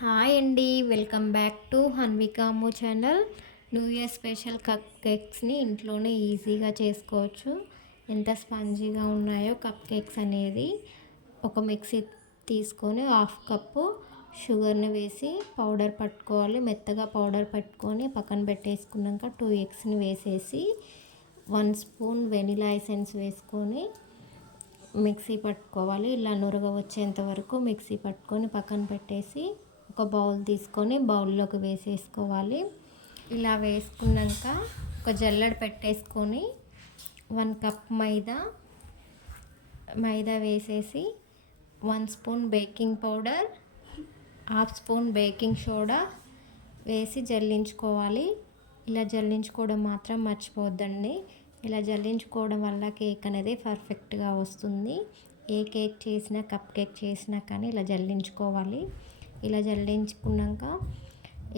Hi అండి welcome back to హన్వికాము channel. New year special cup కేక్స్ని ఇంట్లోనే ఈజీగా చేసుకోవచ్చు. ఎంత స్పంజీగా ఉన్నాయో కప్ కేక్స్ అనేది ఒక మిక్సీ తీసుకొని హాఫ్ కప్పు షుగర్ని వేసి పౌడర్ పట్టుకోవాలి. మెత్తగా పౌడర్ పట్టుకొని పక్కన పెట్టేసుకున్నాక టూ ఎగ్స్ని వేసేసి వన్ స్పూన్ వెనిలా ఎసెన్స్ వేసుకొని మిక్సీ పట్టుకోవాలి. ఇలా నురగ వచ్చేంత వరకు మిక్సీ పట్టుకొని పక్కన పెట్టేసి ఒక బౌల్ తీసుకొని బౌల్లోకి వేసేసుకోవాలి. ఇలా వేసుకున్నాక ఒక జల్లెడ పెట్టేసుకొని వన్ కప్ మైదా మైదా వేసేసి one spoon baking powder half spoon baking soda వేసి జల్లించుకోవాలి. ఇలా జల్లించుకోవడం మాత్రం మర్చిపోద్దండి. ఇలా జల్లించుకోవడం వల్ల కేక్ అనేది పర్ఫెక్ట్గా వస్తుంది. ఏ కేక్ చేసినా కప్ కేక్ చేసినా కానీ ఇలా జల్లించుకోవాలి. ఇలా జల్లించుకున్నాక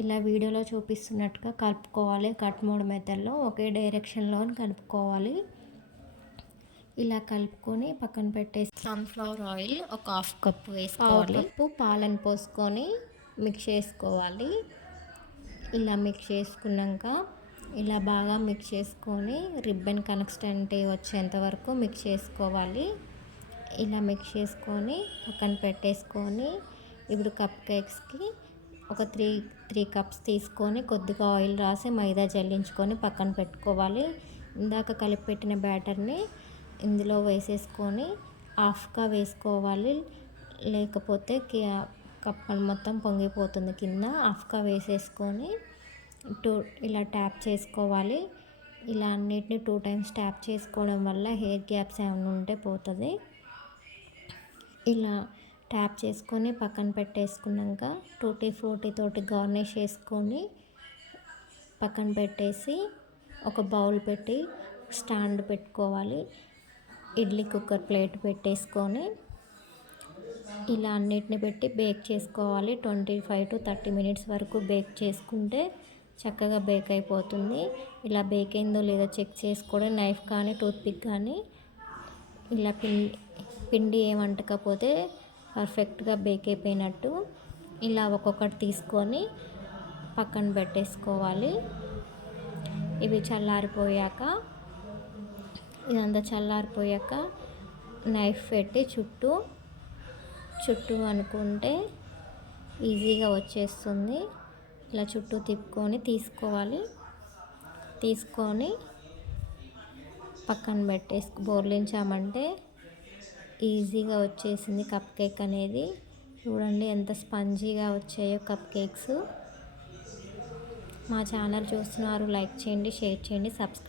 ఇలా వీడియోలో చూపిస్తున్నట్టుగా కలుపుకోవాలి. కట్ మూడు మెథడ్లో ఒకే డైరెక్షన్లో కలుపుకోవాలి. ఇలా కలుపుకొని పక్కన పెట్టేసి సన్ఫ్లవర్ ఆయిల్ ఒక హాఫ్ కప్ వేసుకోవాలి. కప్పు పాలను పోసుకొని మిక్స్ చేసుకోవాలి. ఇలా మిక్స్ చేసుకున్నాక ఇలా బాగా మిక్స్ చేసుకొని రిబ్బన్ కన్సిస్టెంటీ వచ్చేంత వరకు మిక్స్ చేసుకోవాలి. ఇలా మిక్స్ చేసుకొని పక్కన పెట్టేసుకొని ఇప్పుడు కప్ కేక్స్కి ఒక త్రీ త్రీ కప్స్ తీసుకొని కొద్దిగా ఆయిల్ రాసి మైదా జల్లించుకొని పక్కన పెట్టుకోవాలి. ఇందాక కలిపి పెట్టిన బ్యాటర్ని ఇందులో వేసేసుకొని హాఫ్గా వేసుకోవాలి. లేకపోతే కప్పలు మొత్తం పొంగిపోతుంది కింద. హాఫ్గా వేసేసుకొని టూ ఇలా ట్యాప్ చేసుకోవాలి. ఇలా అన్నిటిని టూ టైమ్స్ ట్యాప్ చేసుకోవడం వల్ల హెయిర్ గ్యాప్స్ ఏమైనా ఉంటే పోతుంది. ఇలా ట్యాప్ చేసుకొని పక్కన పెట్టేసుకున్నాక టూటీ ఫ్రూటీ తోటి గార్నిష్ చేసుకొని పక్కన పెట్టేసి ఒక బౌల్ పెట్టి స్టాండ్ పెట్టుకోవాలి. ఇడ్లీ కుక్కర్ ప్లేట్ పెట్టేసుకొని ఇలా అన్నిటిని పెట్టి బేక్ చేసుకోవాలి. Twenty five to thirty minutes వరకు బేక్ చేసుకుంటే చక్కగా బేక్ అయిపోతుంది. ఇలా బేక్ అయిందో లేదో చెక్ చేసుకోవడం నైఫ్ కానీ టూత్పిక్ కానీ ఇలా పిండి పిండి ఏమంటకపోతే పర్ఫెక్ట్గా బేక్ అయిపోయినట్టు ఇలా ఒక్కొక్కటి తీసుకొని పక్కన పెట్టేసుకోవాలి. ఇవి చల్లారిపోయాక ఇదంతా చల్లారిపోయాక నైఫ్ పెట్టి చుట్టూ చుట్టూ అనుకుంటే ఈజీగా వచ్చేస్తుంది. ఇలా చుట్టూ తిప్పుకొని తీసుకోవాలి. తీసుకొని పక్కన పెట్టేసుకు బోర్లించామంటే ఈజీగా వచ్చేసింది కప్ కేక్ అనేది. చూడండి ఎంత స్పంజీగా వచ్చాయో కప్ కేక్స్. మా ఛానల్ చూస్తున్నారు లైక్ చేయండి షేర్ చేయండి సబ్స్క్రైబ్